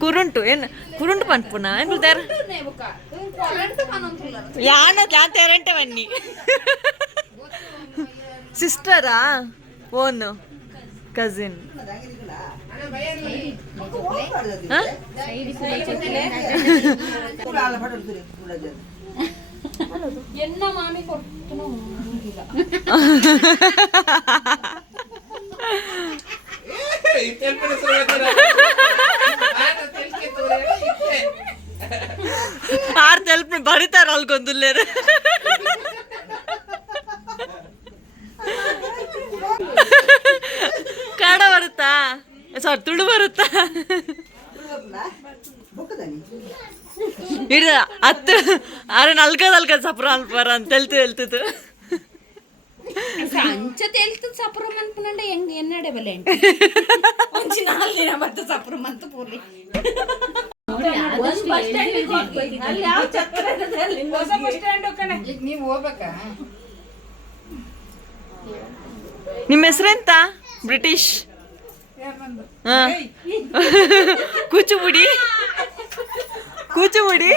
ಕುರುಂಟು ಏನು ಕುರುಂಟು ಪನ್ಪುನ ಏನು ಯಾನ ತೇರಂಟವನ್ನಿ ಸಿಸ್ಟರಾ ಓನು ಕಸಿನ್ ಎನ್ನ ಮಾಮಿ ಕೊಡ್ತು ಆರ್ ತೆಲ್ಪ್ ಬರಿತಾರ ಅಲ್ಗೊಂದುಲ್ಲೇರು ಕನ್ನಡ ಬರುತ್ತಾ ಸಾರಿ ತುಳು ಬರುತ್ತಾ ಇಡ ಹತ್ತು ಅರೆ ನಲ್ಕದ ಸಪ್ರ ಅಲ್ಪರ ಅಂತ ಹೇಳ್ತಿದ್ದು ಸಂಚ ತೇಲ್ತದ ಸಪ್ರಮ್ ಅನ್ಪನಂಡೆ ಹೆಂಗ್ ಎನ್ನಡೆ ಬಲೆ ಒಂಚಿ ನಾಲ್ಕು ಮತ್ತೆ ಸಪ್ರಮ್ ಅಂತ ಪೂರ್ಲಿ ನೀವು ಹೋಗ್ಬೇಕಾ ನಿಮ್ಮ ಹೆಸರೆಂತ ಬ್ರಿಟಿಷ್ ಕೂಚುಬುಡಿ ಕೂಚುಬುಡಿ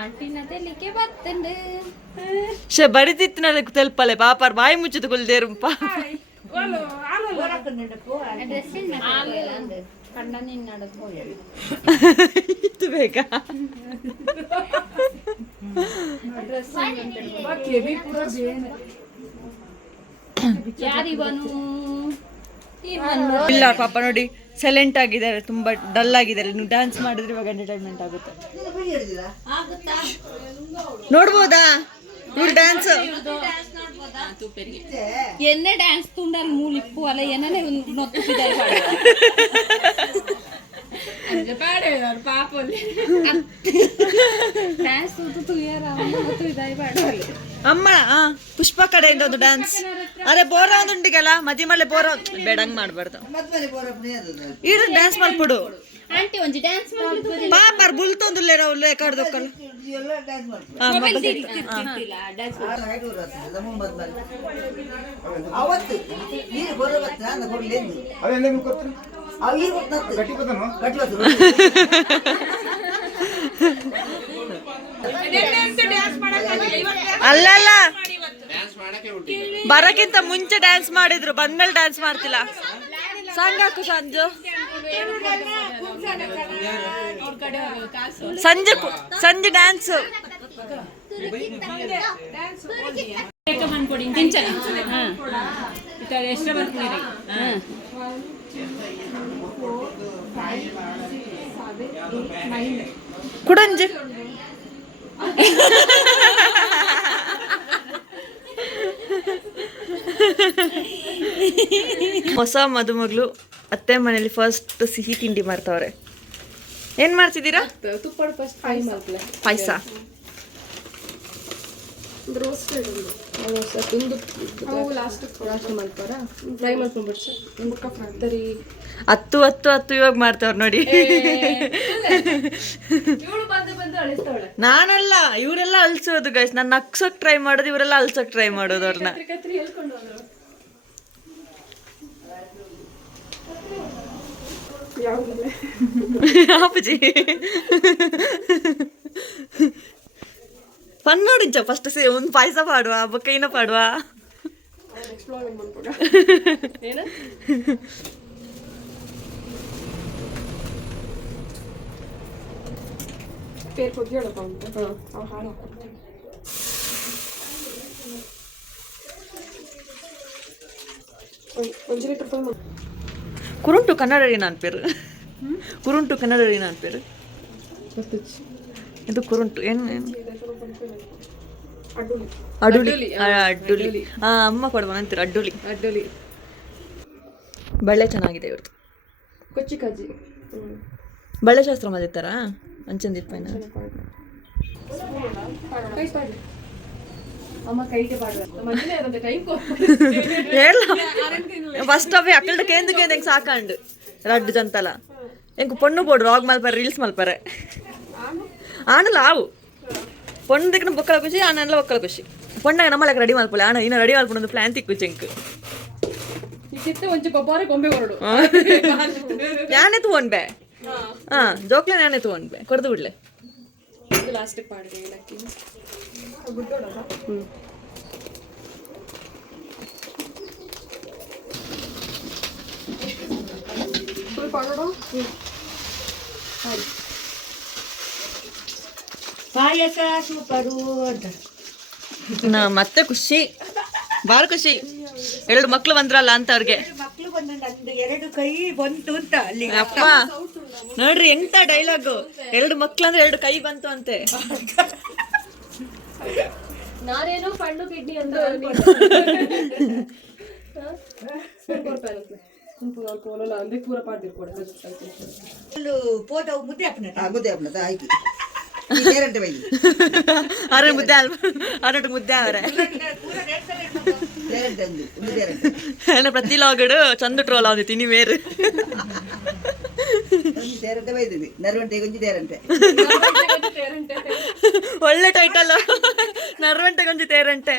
ಆಂಟಿನತೆ ಬರ್ತಂಡು ಬಡಿತಿತ್ತು ತೆಲ್ಪಲೆ ಪಾಪಾರ್ ಬಾಯಿ ಮುಚ್ಚಿದ ಕೊಲ್ದೇರು ಇತ್ತು ಬೇಕಾ ಇಲ್ಲ ಪಾಪ ನೋಡಿ ಸೈಲೆಂಟ್ ಆಗಿದ್ದಾರೆ, ತುಂಬಾ ಡಲ್ ಆಗಿದ್ದಾರೆ. ನೀವು ಡ್ಯಾನ್ಸ್ ಮಾಡಿದ್ರೆ ಇವಾಗ ಎಂಟರ್ಟೈನ್ಮೆಂಟ್ ಆಗುತ್ತೆ. ನೋಡ್ಬೋದಾ ಇವ್ರು ಡ್ಯಾನ್ಸ್? ಎನ್ನೆ ಡ್ಯಾನ್ಸ್ ತುಂಡಲ್ ಮೂಲಿಪ್ಪು ಅಲ್ಲ ಏನನೆ ನೊತ್ತಿದ್ದಾರೆ ಪಾಪಲ್ಲಿ ಡ್ಯಾನ್ಸ್ ಅಮ್ಮ ಪುಷ್ಪ ಕಡೆಯಿಂದ ಒಂದು ಡ್ಯಾನ್ಸ್. ಅರೆ ಬೋರ ಒಂದುಂಟಿಗಲ್ಲ ಮದಿ ಮಳೆ ಬೋರ ಬೇಡಂಗ್ ಮಾಡ್ಬಾರ್ದು. ಈಗ ಡ್ಯಾನ್ಸ್ ಮಾಡ್ಬಿಡು ಆಂಟಿ ಒಂಜಿ ಡ್ಯಾನ್ಸ್ ಮಾಡ್ಬಿಡು ಪಾಪ ಬುಲ್ತೊಂದುಲ್ಲೇರ ಅವ್ಲೆ ಕಡ್ದೊಕ್ಕಲ್ಲ ಅಲ್ಲಲ್ಲ ಬರಕ್ಕಿಂತ ಮುಂಚೆ ಡ್ಯಾನ್ಸ್ ಮಾಡಿದ್ರು, ಬಂದ್ಮೇಲೆ ಡ್ಯಾನ್ಸ್ ಮಾಡ್ತಿಲ್ಲ. ಸಾಂಗಾಕು ಸಂಜು ಸಂಜೆ ಡ್ಯಾನ್ಸ್ ಕುಡಂಜಿ ಹೊಸ ಮದುಮಗಳು ಅತ್ತೆ ಮನೇಲಿ ಫಸ್ಟ್ ಸಿಹಿ ತಿಂಡಿ ಮಾಡ್ತಾವ್ರೆ. ಏನ್ ಮಾಡ್ತಿದ್ದೀರಾ? ಪಾಯಸ. ಹತ್ತು ಹತ್ತು ಹತ್ತು ಇವಾಗ ಮಾಡ್ತಾವ್ರ ನೋಡಿ. ನಾನಲ್ಲ, ಇವರೆಲ್ಲ ಅಲ್ಸೋದು ಗೈಸ್. ನಾನು ನಗ್ಸೋಕ್ ಟ್ರೈ ಮಾಡೋದು, ಇವರೆಲ್ಲ ಅಲ್ಸೋಕ್ ಟ್ರೈ ಮಾಡೋದು ಅವ್ರನ್ನ. ಅಪ್ಪಜಿ ಪನ್ನೋಡಿಂಚ ಫಸ್ಟ್ ಒಂದು ಪಾಯಸ ಪಾಡುವ, ಬೊಕ್ಕೈನ ಪಾಡುವ. ಕುರುಂಟು ಕನ್ನಡರಿ ನಾನು ಪೇರು. ಕುರುಂಟು ಕನ್ನಡರಿ ನಾನು ಪೇರು. ಇದು ಕುರುಂಟು ಏನು ಅಡುಲಿ. ಅಡ್ಡುಲಿ ಅಮ್ಮ ಕೊಡುವ ಅಂತೀರ. ಅಡ್ಡುಲಿ ಅಡ್ಡುಲಿ ಬಳ್ಳೆ ಚೆನ್ನಾಗಿದೆ ಇವ್ರದ್ದು. ಕೊಚ್ಚಿ ಕಜ್ಜಿ ಬಳ್ಳೆ ಶಾಸ್ತ್ರ ಮಾಡಿರ್ತಾರ ಅಂಚಂದಿಪ್ಪನ. ಫಸ್ಟ್ ಅವೇ ಅಕ್ಕಳ ಕೇಂದ್ರ ಕೇಂದ್ರ ಸಾಕಂಡು ರಡ್ಡು ಜಂತಲ ಎಂಕು ಪೊಣ್ಣು ಬೋಡು ವ್ಲಾಗ್ ಮಲ್ಪರೆ ರೀಲ್ಸ್ ಮಲ್ಪರೆ ಆಣಲ್ಲ ಆವು ಪೊಣ್ಣು ದಿಕ್ಕ ಬೊಕ್ಕಳ ಖುಷಿ ಆನೆಲ್ಲ ಬೊಕ್ಕಳ ಖುಷಿ ಪೊಣ್ಣಾಗ ನಮ್ಮಲ್ಲ ರೆಡಿ ಮಲ್ಪಲೆ ಆಣ ಇನ್ನು ರೆಡಿ ಮಲ್ಪೊಂದು ಪ್ಲಾನ್ ತಿಕ್ಕು ಎಂಕ್ ഞാനേ തൂവൻപേ ആ ജോക്ല ഞാനേ തൂവൻപേ കൊടുത്തു വിടലേ ಪಾಯಸ ಸೂಪರು ಅಂತ ಮತ್ತೆ ಖುಷಿ ಬಾಳ ಖುಷಿ 2 ಮಕ್ಳು ಬಂದ್ರಲ್ಲ ಅಂತ ಅವ್ರಿಗೆ ಮಕ್ಳು ಬಂದಂಗ ಅಂದು 2 ಕೈ ಬಂತು ಅಂತ ಅಲ್ಲಿ ಅಪ್ಪ ನೋಡ್ರಿ ಎಂತ ಡೈಲಾಗು 2 ಮಕ್ಳು ಅಂದ್ರೆ 2 ಕೈ ಬಂತು ಅಂತೆ ನಾನೇನೋ ಪಣ್ಣು ಕಿಡ್ನಿ ಅಂತ ಪೋತ ಮುದ್ದೆ ಹಾಕ್ನ ಆಯ್ತು ಅರೆ ಮುದ್ದೆ ಅರಟು ಮುದ್ದೆ ಅವರೇ ಪ್ರತಿ ಲಾಗಡು ಚಂದ ಟ್ರೋಲ್ ಆಗಿ ತಿನಿ ಬೇರು ಒಳ್ಳೆ ಟೈಟಲ್ ನರ್ವಂಟೆ ಗೊಂಜಿ ತೇರಂಟೆ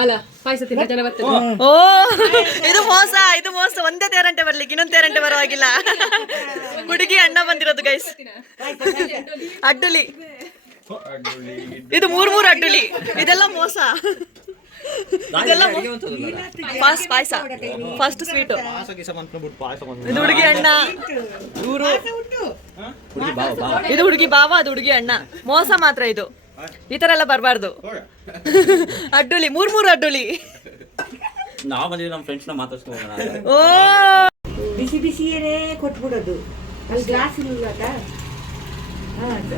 ಅಲ್ಲ ಪಾಯಸ ತಿನ್ನ ಜನ ಬರ್ತದೆ ಓ ಇದು ಮೋಸ ಒಂದೇ ತೇರಂಟೆ ಬರ್ಲಿಕ್ಕೆ ಇನ್ನೊಂದು ತೇರಂಟೆ ಬರುವಾಗಿಲ್ಲ ಹುಡುಗಿ ಅಣ್ಣ ಬಂದಿರೋದು ಗೈಸ್ ಅಡ್ಡುಲಿ ಇದು 3 ಅಡ್ಡುಲಿ ಇದೆಲ್ಲ ಮೋಸ ಇದೆಲ್ಲ ಪಾಯಸ ಫಸ್ಟ್ ಸ್ವೀಟ್ ಇದು ಹುಡುಗಿ ಅಣ್ಣ ಇವರು ಇದು ಹುಡುಗಿ ಬಾವ ಅದು ಹುಡುಗಿ ಅಣ್ಣ ಮೋಸ ಮಾತ್ರ ಇದು ಈ ತರ ಎಲ್ಲ ಬರಬಾರ್ದು ಅಡ್ಡುಲಿ 3 ಅಡ್ಡುಲಿ ನಾವು ಬಂದಿದ್ದೀವಿ ನಮ್ಮ ಫ್ರೆಂಡ್ಸ್ನ ಮಾತಾಡ್ಸ್ಕೊಂಡು ಓ ಬಿಸಿ ಬಿಸಿಯೇ ಕೊಟ್ಬಿಡೋದು ಅಲ್ಲಿ ಗ್ಲಾಸ್ ಇಲ್ಲದ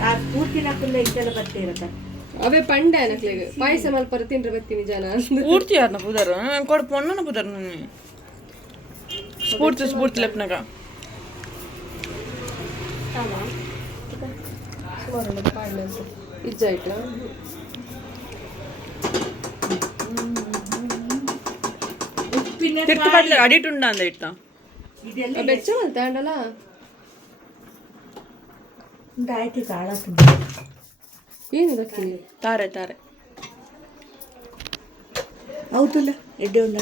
ಆ ಪೂರ್ತಿ ನಾಕಲ್ಲ ಇಂತೆಲ್ಲ ಬರ್ತೇ ಇರತ್ತ ಅವೇ ಪಂಡ ನಕ್ಲೆಗ್ ಪಾಯಸ ಮಲ್ಪರ ತಿಂದ್ರೆ ಬರ್ತೀನಿ ಜನ ಸ್ಫೂರ್ತಿ ಯಾರನ್ನ ಪುದರ್ ಕೊಡು ಪೊಣ್ಣನ ಪುದರ್ ಸ್ಫೂರ್ತಿ ಲೆಪ್ನಾಗ ಇಜ್ಜಾಯ್ತು ತಿರ್ತು ಬಡ್ಲೆ ಅಡಿಟುಂಡ ಅಂದ ಇಟ್ಟ ಬೆಚ್ಚ ಮಲ್ತ ಅಂಡಲ್ಲ ಆಯ್ತು ಕಾಳ ಏನು ದಕ್ಕಿನಿ ತಾರೆ ಹೌದಲ್ಲ ಎಡ್ಡೆ ಉಂಡ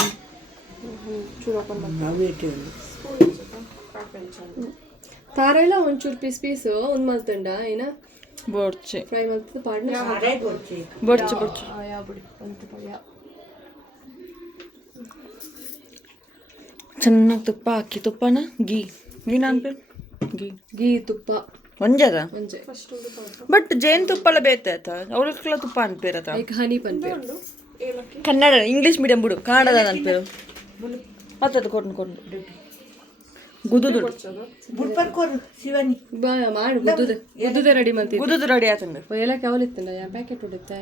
ತಾರೆಲ್ಲ ಒಂಚೂರು ಪೀಸ್ ಒಂದ್ ಮಲ್ತಂಡ ಏನ ಬೋಡ್ಚೆ ಫ್ರೈ ಮಲ್ತದ ಪಾಡ್ನ ಬೋಡ್ಚೆ ಆಯಾ ಬಿಡಿ ಅಂತ ಪಲ್ಯ ಚೆನ್ನಾಗಿ ತುಪ್ಪ ಹಾಕಿ ತುಪ್ಪನ ಗೀ ಅನ್ಬೇಕು ಗೀ ತುಪ್ಪ ಒಂಜದ ಒಂಜೆ ಬಟ್ ಜೇನ್ ತುಪ್ಪಲ್ಲ ಬೇತಾಯ್ತ ಅವಳಕ್ಕೆಲ್ಲ ತುಪ್ಪ ಅನ್ಪೇರತ ಲೈಕ್ ಹನಿ ಪನ್ಪೇರ್ ಕನ್ನಡ ಇಂಗ್ಲಿಷ್ ಮೀಡಿಯಂ ಬಿಡು ಕನ್ನಡದ ಅನ್ಪೇರು ಮತ್ತದು ಕೊಂಡು ಗುದುದು ಬುಡ್ಪರ್ಕೋರು ಶಿವಾನಿ ಮಾಡು ಗುದ್ದುದ ರೆಡಿ ಮಾಡ್ತೀವಿ ಗುದುದು ರೆಡಿ ಆತಂಡು ಎಲ್ಲ ಕವಲಿತ್ತಂಡ ಯಾ ಪ್ಯಾಕೆಟ್ ಉಡುತ್ತೆ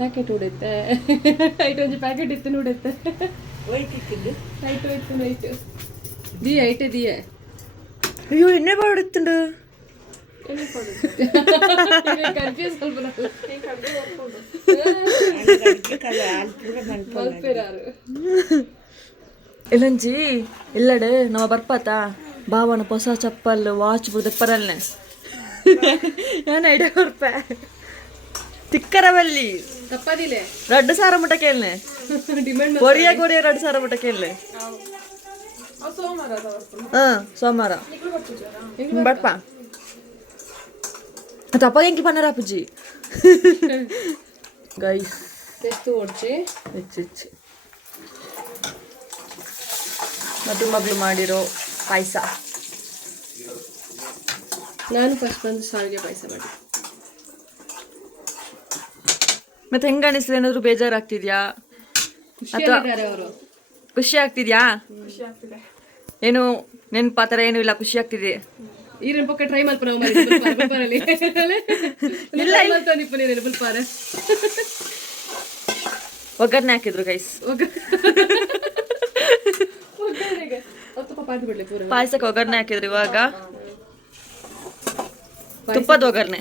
ಪ್ಯಾಕೆಟ್ ಉಡುತ್ತೆ ಐಟ್ ಒಂಜಿ ಪ್ಯಾಕೆಟ್ ಇತ್ತು ಉಡುತ್ತೆ ಐಟು ದಿಯ ಐಟೆ ದಿಯ ಅಯ್ಯೋ ಎಣ್ಣೆ ಬಾಡಿತ್ತುಂಡು ಕನ್ಫ್ಯೂಸ್ ಮಲ್ಪೇರಾರು ಇಲ್ಲಂಜಿ ಇಲ್ಲಡೆ ನಾವು ಬರ್ಪಾತ ಬಾವನ ಹೊಸ ಚಪ್ಪಲ್ ವಾಚ್ ಬುದ ಪರಲ್ನೆ ನಾನು ಐಡಿಯಾ ಕೊರ್ಪೆ ತಿಕ್ಕರವಲ್ಲಿ ತಪ್ಪದಿಲೆ 2,000 ಮುಟ ಕೇಳ್ನೆ ಡಿಮ್ಯಾಂಡ್ ಕೊರಿಯ 2,000 ಮುಟ ಕೇಳ್ನೆ ಸೋಮವಾರ ಬಡ್ಪ ತಪ್ಪ ಎಂಕಿ ಪನ್ನರ ಅಪ್ಪಜಿ ಗೈಸ್ ತೆಸ್ತು ಓಡ್ಚಿ ಹೆಚ್ಚು ಮಗಳು ಮಾಡಿರೋ ಪಾಯಸ ನಾನು ಫಸ್ಟ್ ಬಂದು ಶಾವಿಗೆ ಪಾಯಸ ಮಾಡಿ ಮತ್ತೆ ಹೆಂಗ ಅನಿಸ್ಲಿ ಏನಾದ್ರು ಬೇಜಾರಾಗ್ತಿದ್ಯಾ ಅಥವಾ ಅವರು ಖುಷಿ ಆಗ್ತಿದ್ಯಾ ಏನು ನೆನಪಾತರ ಏನು ಇಲ್ಲ ಖುಷಿ ಆಗ್ತಿದೆ ಈರಿನ ಪಕ್ಕ ಟ್ರೈ ಮಲ್ಪ ನಾವು ಬರಲಿ ಇಲ್ಲ ಇಲ್ಲ ಬುಲ್ಪಾರ ಒಗ್ಗರಣೆ ಹಾಕಿದ್ರು ಗೈಸ್ ಪಾಯಸಕ್ಕೆ ಒಗ್ಗರಣೆ ಹಾಕಿದ್ರು ಇವಾಗ ತುಪ್ಪದ ಒಗ್ಗರಣೆ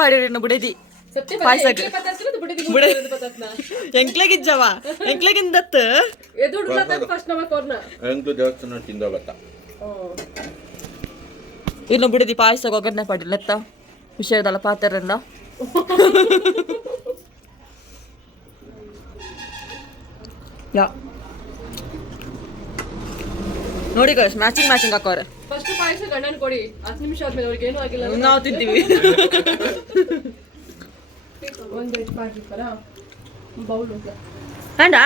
ಪಾಡಿರಿ ಬುಡದಿ ಪಾಯಸಕ್ಕೆ ಎಂಕ್ಲೆಗಿಜ್ಜವ ಎಂಕ್ಲೆಗಿಂದತ್ ಫಸ್ಟ್ ನಮ್ಮ ಕೊರ್ನ ಎಂಕ್ಲು ದೇವಸ್ಥಾನ ತಿಂದೋಗತ್ತ ಇನ್ನು ಬಿಡದಿ ಪಾಯಸ ಒಗ್ಗರಣೆ ಪಡಿಲ್ಲ ಎತ್ತ ವಿಷಯದಲ್ಲ ಪಾತ್ರೆಯಿಂದ ಯಾ ನೋಡಿ ಗೈಸ್ ಮ್ಯಾಚಿಂಗ್ ಹಾಕೋರೆ ಫಸ್ಟ್ ಪಾಯಸ ಗಂಡನ ಕೊಡಿ 10 ನಿಮಿಷ ಆದ್ಮೇಲೆ ಅವ್ರಿಗೆ ಏನೂ ಆಗಿಲ್ಲ ನಾವು ತಿಂತೀವಿ ಒಂದು ವೆಜ್ ಪಾಯಸ ಬೌಲ್ ಅಂಡ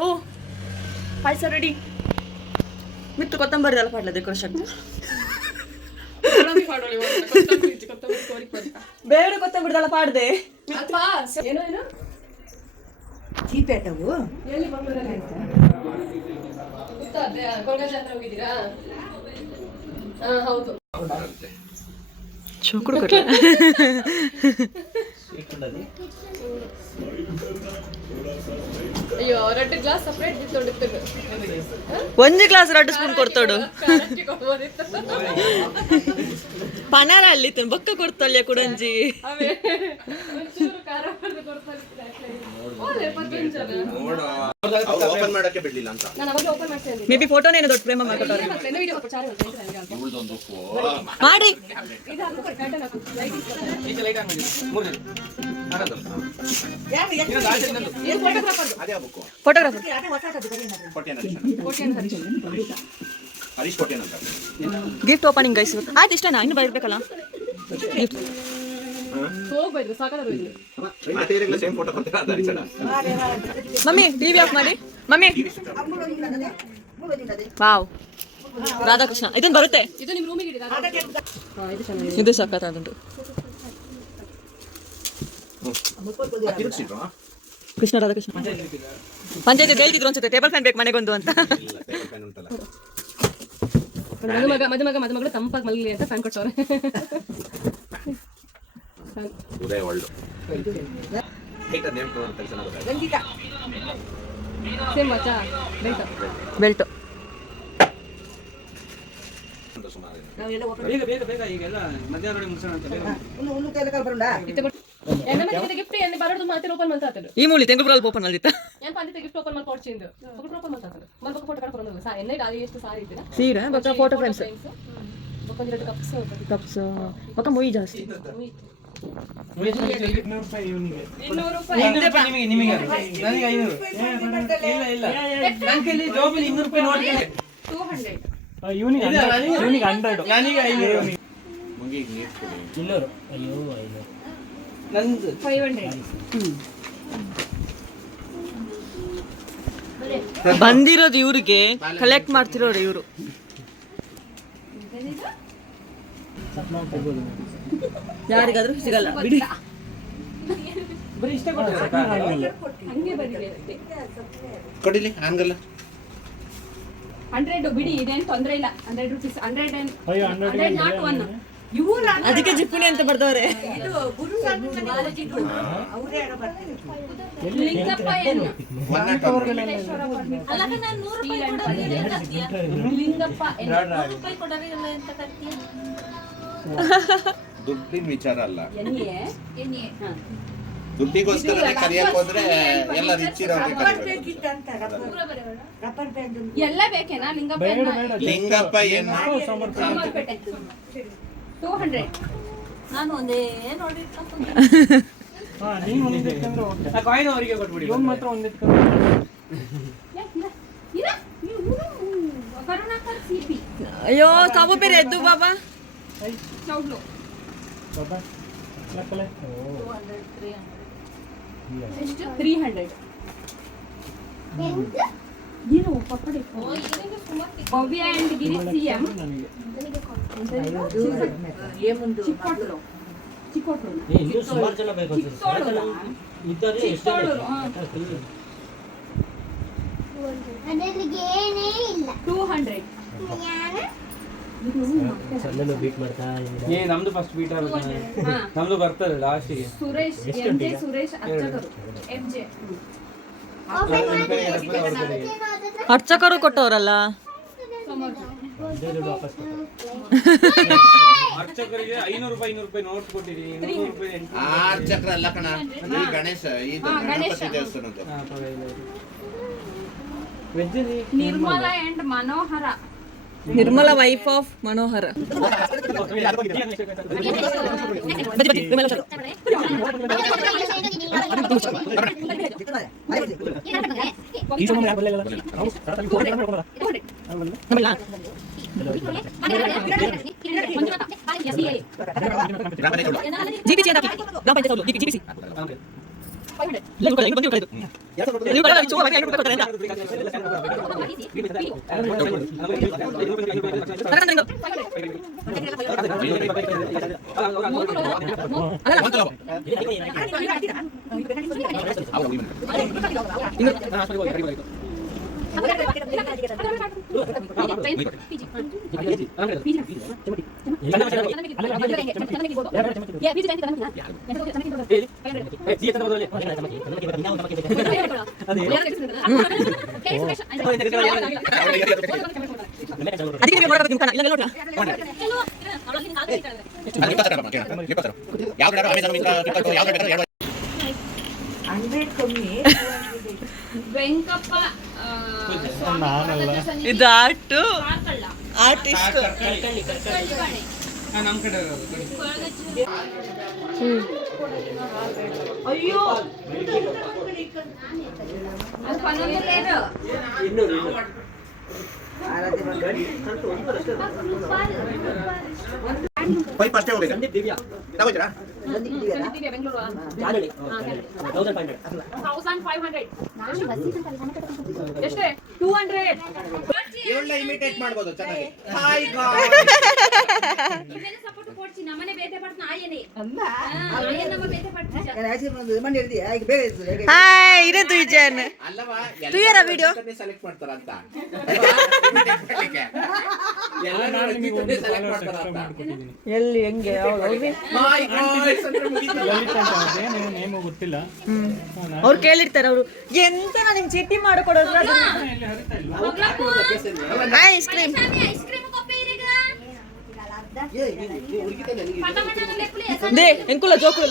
ಓ ಪಾಯಸ ರೆಡಿ ಮಿತ್ತು ಕೊತ್ತಂಬರಿ ಎಲ್ಲ ಪಾಡ್ಲ ಡೆಕೋರೇಷನ್ ಬೇರೆ ಕೊತ್ತಂಬರಿ ಎಲ್ಲ ಪಾಡ್ದೆ ಏನೋ ಏನೋ ಚೀಪೇಟವು ಎಲ್ಲಿ ಮಂಗಳೂರಲ್ಲಿ ಗೊತ್ತಾದ್ರೆ ಕೊಳಗ ಜಾತ್ರೆ ಹೋಗಿದ್ದೀರಾ ಹೌದು ಚೋಕುಡು ಕಟ್ಟ ಅಯ್ಯೋ 2 ಗ್ಲಾಸ್ ಸಪ್ರೇಟ್ ಬಿತ್ತೊಂಡಿರ್ತಾರೆ ಒಂದು ಗ್ಲಾಸ್ 2 ಸ್ಪೂನ್ ಕೊಡ್ತೋಡು ಪನಾರ ಅಲ್ಲಿ ಬೊಕ್ಕ ಕೊಡ್ತಲ್ಯ ಕುಡಂಜಿ ಓಪನ್ ಮಾಡಕ್ಕೆ ಬಿಡ್ಲಿಲ್ಲ ಅಂತ ಮೇ ಬಿ ಫೋಟೋನೇನು ದೊಡ್ಡ ಪ್ರೇಮ ಮಾಡ್ಕೊಟ್ಟವ್ರೆ ಮಾಡಿ ಫೋಟೋಗ್ರಾಫರ್ ಹರೀಶ್ ಕೋಟೆನ್ ಅಂತ ಗಿಫ್ಟ್ ಓಪನಿಂಗ್ ಗೈಸ್ ಆಯ್ತು ಇಷ್ಟನಾ ಇನ್ನು ಬರಬೇಕಲ್ಲ ಗಿಫ್ಟ್ ಹೋಗ್ಬಾಯ್ತು ಸಾಕಾದ್ರೆ ಸೇಮ್ ಫೋಟೋ ಕೊಡ್ತೀರಾ ಮಮ್ಮಿ ಟಿವಿ ಆಫ್ ಮಾಡಿ ಮಮ್ಮಿ ವಾವ್ ರಾಧಾಕೃಷ್ಣ ಇದನ್ನ ಬರುತ್ತೆ ಇದು ನಿಮ್ಮ ರೂಮಿಗೆ ಇಡಿ ಇದು ಚೆನ್ನಾಗಿದೆ ಇದು ಸಖತ್ ಅದುಂಟು ಕೃಷ್ಣ ರಾಧಾಕೃಷ್ಣ ಪಂಚಾಯತ್ ಹೇಳ್ತಿದ್ರು ಅನ್ಸುತ್ತೆ ಟೇಬಲ್ ಫ್ಯಾನ್ ಬೇಕು ಮನೆಗೊಂದು ಅಂತ ಮದುಮಗಳು ತಂಪಾಗಿ ಮಲಗಲಿ ಅಂತ ಫ್ಯಾನ್ ಕೊಟ್ಟವ್ರೆ ಉದಯ ಒಳ್ಳೆ ಸೇಮ್ ವಾಚಾ ಬೆಲ್ಟು ಗಿಫ್ಟ್ ಎಣ್ಣೆ ಬರೋದು ಮಾತ್ರ ಓಪನ್ ಮಾಡ್ತಾರೆ ಈ ಮೂಲಿ ತೆಂಗುಬ್ರಲ್ಲಿ ಓಪನ್ ಅಲ್ಲಿತ್ತ ಏನ್ ಪಂದಿತ ಗಿಫ್ಟ್ ಓಪನ್ ಮಾಡಿ ಕೊಡ್ಚಿಂದು ಓಪನ್ ಮಾಡ್ತಾರೆ ಮಲ್ಕ ಫೋಟೋ ಕಡ್ಕೊಂಡು ಸಾ ಎಣ್ಣೆ ಗಾಲಿ ಎಷ್ಟು ಸಾರಿ ಇದ್ದೀರಾ ಸೀರೆ ಬೊಕ್ಕ ಫೋಟೋ ಫ್ರೇಮ್ಸ್ ಒಂದು ಕಪ್ಸ್ ಕಪ್ಸ್ ಬೊಕ್ಕ ಮೊಯ್ ಜಾಸ್ತಿ 200 ರೂಪಾಯಿ ನನಗೆ 500 ಇಲ್ಲ ನನ್ನ ಕೈಲಿ ಜಾಬಲ್ಲಿ 200 ರೂಪಾಯಿ ನೋಡಿ 200 ಇವನಿಗೆ 100 ನನಗೆ 500 ಮುಂಗಿಗೆ ನೀರು ಕೊಡಿ 200 ಅಯ್ಯೋ 500 ನಂದು 500 ಬಂದಿರೋದು ಇವ್ರಿಗೆ ಕಲೆಕ್ಟ್ ಮಾಡ್ತಿರೋರು ಇವರು ಯಾರಿಗಾದ್ರೂ ಸಿಗಲ್ಲ ಬಿಡಿ ಬರೀ ಇಷ್ಟ ಕೊಡ್ತಾರೆ ಹಂಗೆ ಬರೀಲಿ ಕೊಡಿಲಿ ಹಂಗಲ್ಲ 100 ಬಿಡಿ ಇದೇನು ತೊಂದ್ರೆ ಇಲ್ಲ 100 ರೂಪೀಸ್ 100 ಅಯ್ಯೋ 100 ನಾಟ್ ಒನ್ ಅದಕ್ಕೆ ಜಿಪ್ಪುಣಿ ಅಂತ ಬರ್ದವ್ರೆ ಲಿಂಗಪ್ಪ ಏನು ಲಿಂಗಪ್ಪ ದುಡ್ಡಿನ ವಿಚಾರ ಅಲ್ಲ ಎಣ್ಣೆ ದುಡ್ಡಿಗೋಸ್ಕರ ಕರಿಯಕ್ ಹೋದ್ರೆ ಎಲ್ಲ ರಿಚ್ ಇರೋರಿಗೆ ಎಲ್ಲ ಬೇಕೇನಾ ಲಿಂಗಪ್ಪ ಲಿಂಗಪ್ಪ ಏನು ಸಾಮರ್ಪೇಟೆ 200 ನಾನು ಒಂದೇ ನೋಡಿ ಹಾ ನೀವು ಒಂದು ಇಟ್ಕೊಂಡ್ರೆ ಓಕೆ ಆ ಕಾಯಿನ್ ಅವರಿಗೆ ಕೊಟ್ಬಿಡಿ ಇವನು ಮಾತ್ರ ಒಂದು ಇಟ್ಕೊಂಡು ಕರುಣಾಕರ್ ಸಿಪಿ ಅಯ್ಯೋ ತಾವು ಬೇರೆ ಎದ್ದು ಬಾಬಾ ಚೌಡ್ಲು ಬಾಬಾ ಲಕ್ಕಲೆ ಓ 300 ಏನು ಪಪ್ಪಡಿ ಭವ್ಯ ಅಂಡ್ ಗಿರಿ ಸಿಎಂ ನನಗೆ ಚಿಕ್ಕೋಟ್ಲು ಚಿಕ್ಕೋಟ್ಲು ಇನ್ನೂ ಸುಮಾರು ಜನ ಬೇಕು ಚಿಕ್ಕೋಡ್ಲು ಇದ್ದಾರೆ ಎಷ್ಟು ಚಿಕ್ಕೋಡ್ಲು 200 ಸಣ್ಣನು ಬೀಟ್ ಮಾಡ್ತಾ ಏ ನಮ್ದು ಫಸ್ಟ್ ಬೀಟ್ ಆಗುತ್ತೆ ನಮ್ದು ಬರ್ತದೆ ಲಾಸ್ಟಿಗೆ ಸುರೇಶ್ ಎಂಜೆ ಸುರೇಶ್ ಅರ್ಚಕರು ಎಂಜೆ ಅರ್ಚಕರು ಕೊಟ್ಟವ್ರಲ್ಲ ಅರ್ಚಕರಿಗೆ 500 ರೂಪಾಯಿ ನೋಟ್ ಕೊಟ್ಟಿರಿ 100 ರೂಪಾಯಿ ಚಕ್ರ ಅಲ್ಲ ಕಣ ಈ ಗಣೇಶ ಇದು ಗಣಪತಿ ದೇವಸ್ಥಾನದ್ದು ವೆಜ್ Nirmala and Manohara. Nirmala wife of Manohara. GPC ಅಂತ ಹಾಕಿ. ಗ್ರಾಮ ಪಂಚಾಯತ್ ಹೌದು, GPC. ಇಲ್ಲ, ಇವ್ರು ಬಂದು ಇವ್ರು ಕಳೆದು. ನೀವು ಬರಲ್ಲ, ಚೂರು ಹಾಗೆ 500 ರೂಪಾಯಿ ಕೊಡ್ತಾರೆ ಅಂತ. ಅದಕ್ಕೆ ನೀವು ಮಾಡಬೇಕು ನಿಮ್ಮ ಇಲ್ಲ ನೋಡ್ಲಾ ವೆಂಕಪ್ಪ ಇದು ಆರ್ಟ್ ಆರ್ಟಿಸ್ಟ್. ನಮ್ಮ ಕಡೆ ಅಯ್ಯೋ ಅದು ಪನ್ನೊಂದು ಲೇರು. ಪೈಪ್ ಅಷ್ಟೇ ಹೋಗ್ಬೇಕು ತಗೋತೀರಾ ಬೆಂಗಳೂರು 1500. ಎಷ್ಟೇ 200. ಇವಳನ್ನ ಇಮಿಟೇಟ್ ಮಾಡ್ಬೋದು ಚೆನ್ನಾಗಿ ಸಪೋರ್ಟ್ ಕೊಡ್ತೀನಿ ನಮ್ಮನೆ ಬೇತೆ ಪಡ್ತೀನಿ ಆಯನೇ ಆಯನ ನಮ್ಮ ಬೇತೆ ಪಡ್ತೀನಿ. ಹಾಯ್ ಇರದು ವಿಜಯನ್ ಅಲ್ಲವಾ ತುಯರ ವಿಡಿಯೋ ಸೆಲೆಕ್ಟ್ ಮಾಡ್ತಾರಂತ ಸೆಲೆಕ್ಟ್ ಮಾಡ್ತಾರಂತ ಎಲ್ಲಿ ಹೆಂಗೆ ನೇಮು ಗೊತ್ತಿಲ್ಲ. ಅವ್ರು ಕೇಳಿರ್ತಾರೆ ಅವರು ಎಂತ ನಿಮ್ ಚಿಟ್ಟಿ ಮಾಡಿಕೊಡೋದ್ರ ಐಸ್ ಕ್ರೀಮ್ ಐಸ್ ಕ್ರೀಮ್ ಕೊಪ್ಪೆ ಇರಿಗ ದೇ ಎಂಕುಲ ಜೋಕು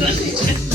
ಪಟ